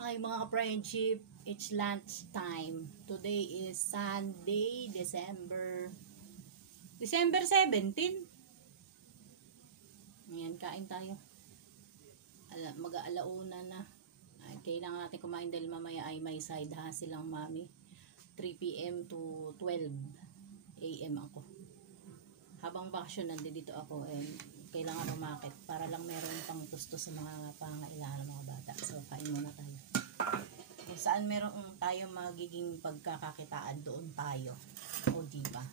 Hi mga ka-friendship, it's lunch time. Today is Sunday, December 17. Ngayon, kain tayo. Mag-aalauna na. Ay, kailangan natin kumain dahil mamaya ay may side ha silang mami. 3 p.m. to 12 a.m. ako. Habang bakasyon nandito ako kailangan umakit para lang meron pang gusto sa mga pangailangan ng mga bata. So, kain muna tayo. Kung saan meron tayo magiging pagkakakitaan, doon tayo. O diba?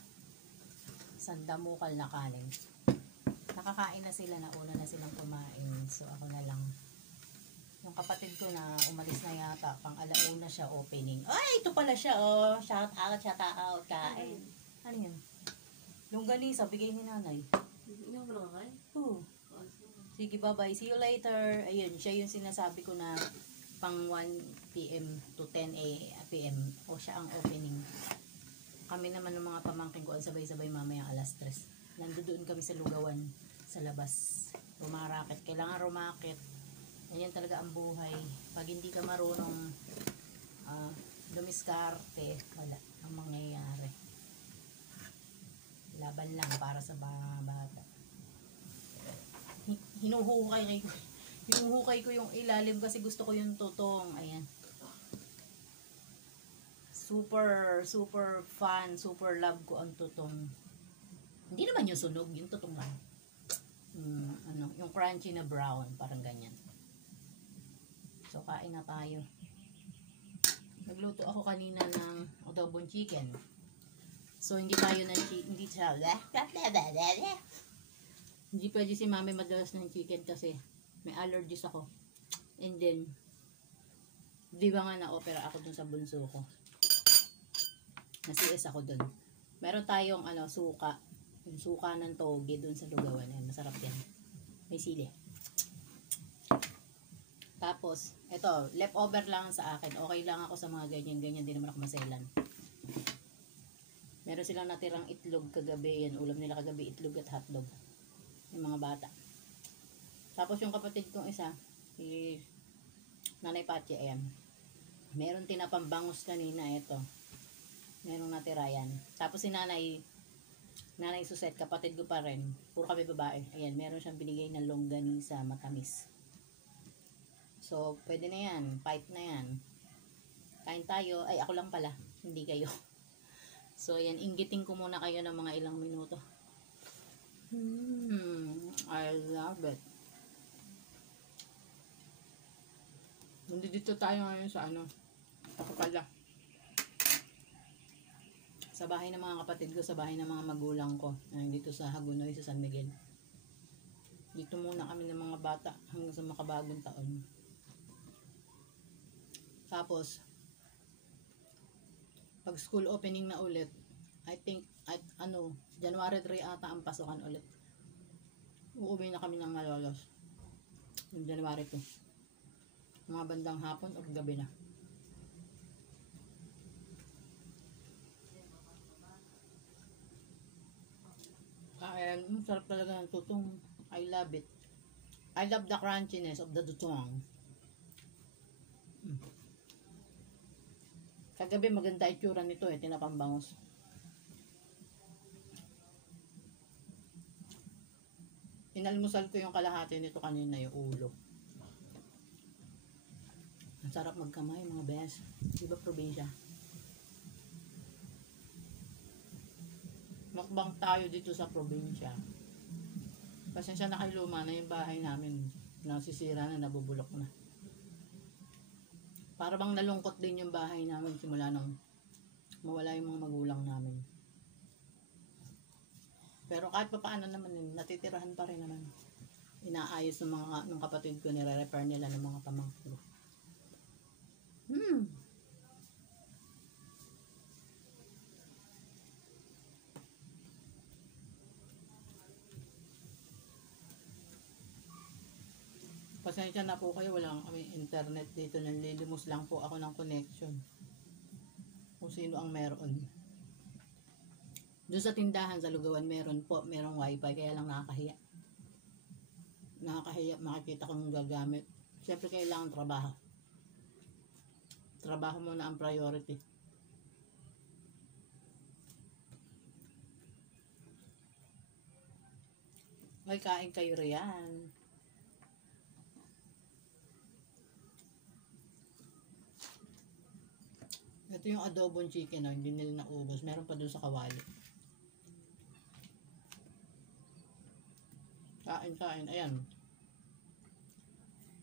Sandamukal na kanin. Nakakain na sila, nauna na silang kumain. So, ako na lang. Yung kapatid ko na umalis na yata, pang alauna siya opening. Ay, ito pala siya, oh. Shout out, kain. Ano yun? Longganisa, bigay ni nanay. Yung brokan? Oo. Sige, bye-bye. See you later. Ayun, siya yung sinasabi ko na pang 1 p.m. to 10 p.m. O siya ang opening. Kami naman ng mga pamangkin ko, sabay-sabay mamaya alas 3. Nandoon kami sa lugawan, sa labas. Rumaraket. Kailangan rumakit. Ganyan talaga ang buhay. Pag hindi ka marunong lumiskarte, wala ang mangyayari. Laban lang para sa mga bata. Hinuhukay ko yung ilalim kasi gusto ko yung tutong. Ayan. Super fun, super love ko ang tutong. Hindi naman yung sunog, yung tutong lang. Yung crunchy na brown, parang ganyan. So, kain na tayo. Nagluto ako kanina ng adobong chicken. So, hindi pwede si mami madalas ng chicken kasi may allergies ako. And then, di ba nga na-opera ako dun sa bunso ko. Nasiis ako dun. Meron tayong suka. Yung suka ng toge dun sa lugawan. Ayan, masarap yan. May sili. Tapos, ito, leftover lang sa akin. Okay lang ako sa mga ganyan-ganyan. Di naman ako maselan. Meron silang natirang itlog kagabi. Yan, ulam nila kagabi, itlog at hotdog. Yung mga bata. Tapos yung kapatid kong isa, si Nanay Pachi, ayan. Meron tinapang bangus kanina, ito. Merong natira yan. Tapos si Nanay Suset, kapatid ko pa rin. Puro kami babae. Ayan, meron siyang binigay na longganisa matamis. So, pwede na yan. Pipe na yan. Kain tayo. Ay, ako lang pala. Hindi kayo. So, yan. Inggitin ko muna kayo ng mga ilang minuto. I love it. Nandito tayo ngayon sa Pakapala. Sa bahay ng mga kapatid ko, sa bahay ng mga magulang ko. Dito sa Hagunoy, sa San Miguel. Dito muna kami ng mga bata hanggang sa makabagong taon. Tapos, pag school opening na ulit, I think, January 3 ata ang pasokan ulit. Uuwi na kami ng Malolos. Yung January 2. Mga bandang hapon o gabi na. Sarap talaga ng tutong. I love it. I love the crunchiness of the tutong. Kagabi maganda itsura nito tinapang bangus. Inalmusal ko yung kalahati nito kanina, yung ulo. Ang sarap magkamay mga bes. Diba probinsya? Makbang tayo dito sa probinsya. Pasensya na kayo, luma na yung bahay namin. Nasisira na, nabubulok na. Para bang nalungkot din yung bahay namin simula nung mawala yung mga magulang namin. Pero kahit pa paano naman, natitirahan pa rin naman. Inaayos ng kapatid ko, nire-repair nila ng mga pamangkin ko. Pasensya na po kayo, wala kami internet dito. Nalilimos lang po ako ng connection. Kung sino ang meron. Doon sa tindahan sa lugawan merong wifi, kaya lang nakakahiya. Makikita kong gagamit. Siyempre kailangan trabaho. Trabaho muna ang priority. May kain kayo riyan. Ito yung adobong chicken, hindi nila naubos. Meron pa dun sa kawali. Kain. Ayan.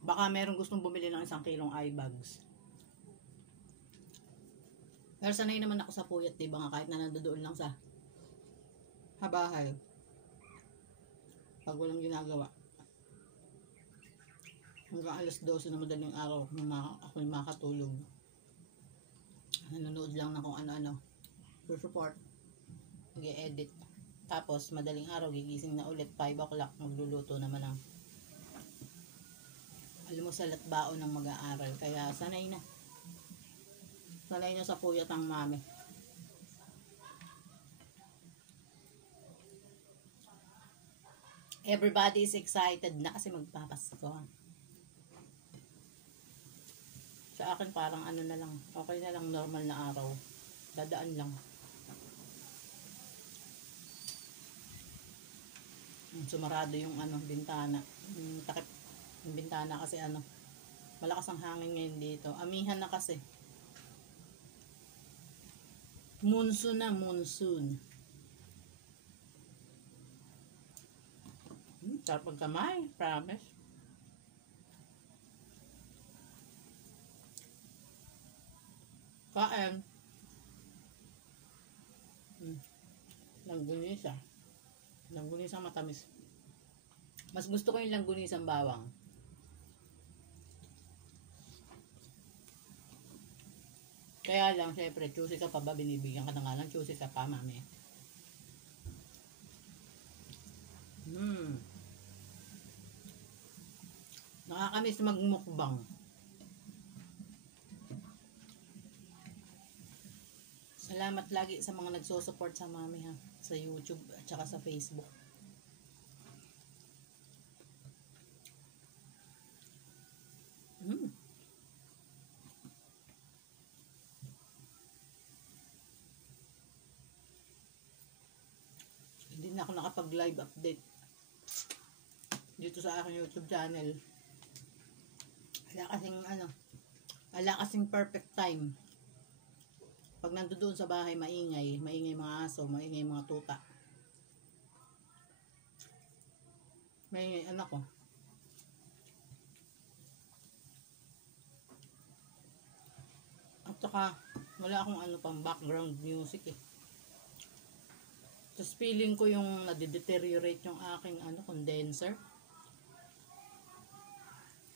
Baka meron gustong bumili ng 1 kilong eye bags. Pero sanay naman ako sa puyat, diba nga, kahit na nandoon lang sa bahay. Pag walang ginagawa. Hanggang alas 12 na madaling araw, ako'y makatulog. Nanonood lang na kung ano-ano. For support. Mag-edit. Tapos, madaling araw, gigising na ulit. 5 o'clock, magluluto naman ng almusal at baon ng mag-aaral. Kaya, sanay na. Sanay na sa puyat ang mami. Everybody is excited na kasi magpapasko. Sa akin parang ano na lang, okay na lang, normal na araw. Dadaan lang. Sumarado yung bintana. Takip yung bintana kasi malakas ang hangin ngayon dito. Amihan na kasi. Monsoon na, monsoon. Sarap pagkamay, promise. Kain. Langgunisa. Langgunisang matamis. Mas gusto ko yung langgunisang bawang. Kaya lang, syempre, choosy ka pa ba? Binibigyan ka na nga lang, choosy ka pa, mami. Nakakamiss magmukbang. Salamat lagi sa mga nagsusupport sa mami ha. Sa YouTube at saka sa Facebook. Hindi na ako nakapag-live update dito sa aking YouTube channel. Wala kasing perfect time. Pag nandoon sa bahay, maingay mga aso, maingay mga tuta. Maingay anak ko. At saka, wala akong pang background music eh. Tapos feeling ko yung nade-deteriorate yung aking condenser.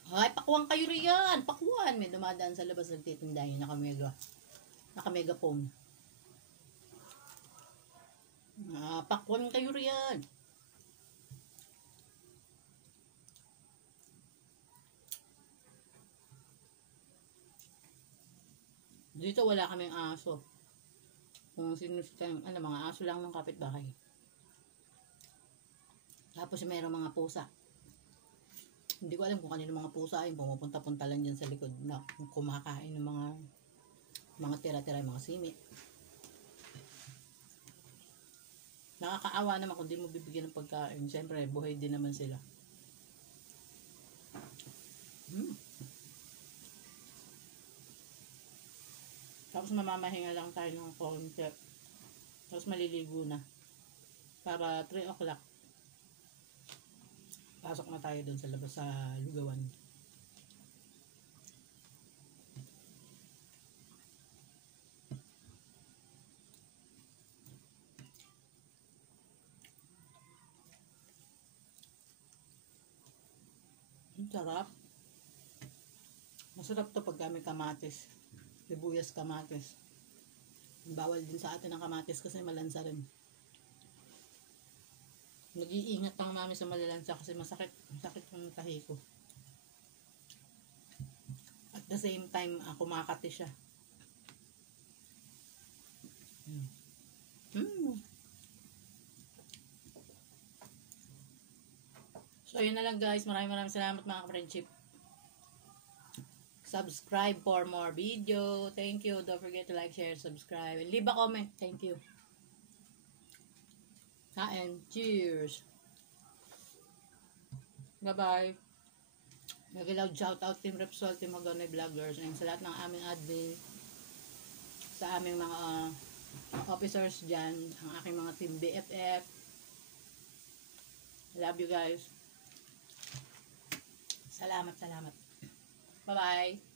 Ay, pakuwan kayo riyan! Pakuwan! May dumadaan sa labas nagtitinda yun. Naka-megaphone. Pakuwan kayo riyan! Dito wala kaming aso. Kung sinustan, mga aso lang ng kapitbahay. Tapos mayroong mga pusa. Hindi ko alam kung kanino mga pusa ay pumupunta-punta lang dyan sa likod na kumakain ng mga tira-tira, mga simi. Nakakaawa naman kung di mo bibigyan ng pagkain. Siyempre, buhay din naman sila. Tapos mamamahinga lang tayo ng konti. Tapos maliligo na. Para 3 o'clock. Pasok na tayo doon sa labas sa lugawan. Sarap. Masarap to pag may kamatis. Sibuyas, kamatis. Bawal din sa atin ang kamatis kasi malansa rin. Nag-iingat ang mami sa malalansa kasi masakit yung tahi ko. At the same time, kumakati siya. So, yun na lang guys. Maraming salamat mga ka-friendship. Subscribe for more video. Thank you. Don't forget to like, share, subscribe. And leave a comment. Thank you. And cheers. Bye-bye. Nag-loud shoutout Team Repsol, Team Magone Vloggers, and sa lahat ng aming admin, sa aming mga officers dyan, ang aking mga Team BFF. Love you guys. Salamat. Bye-bye.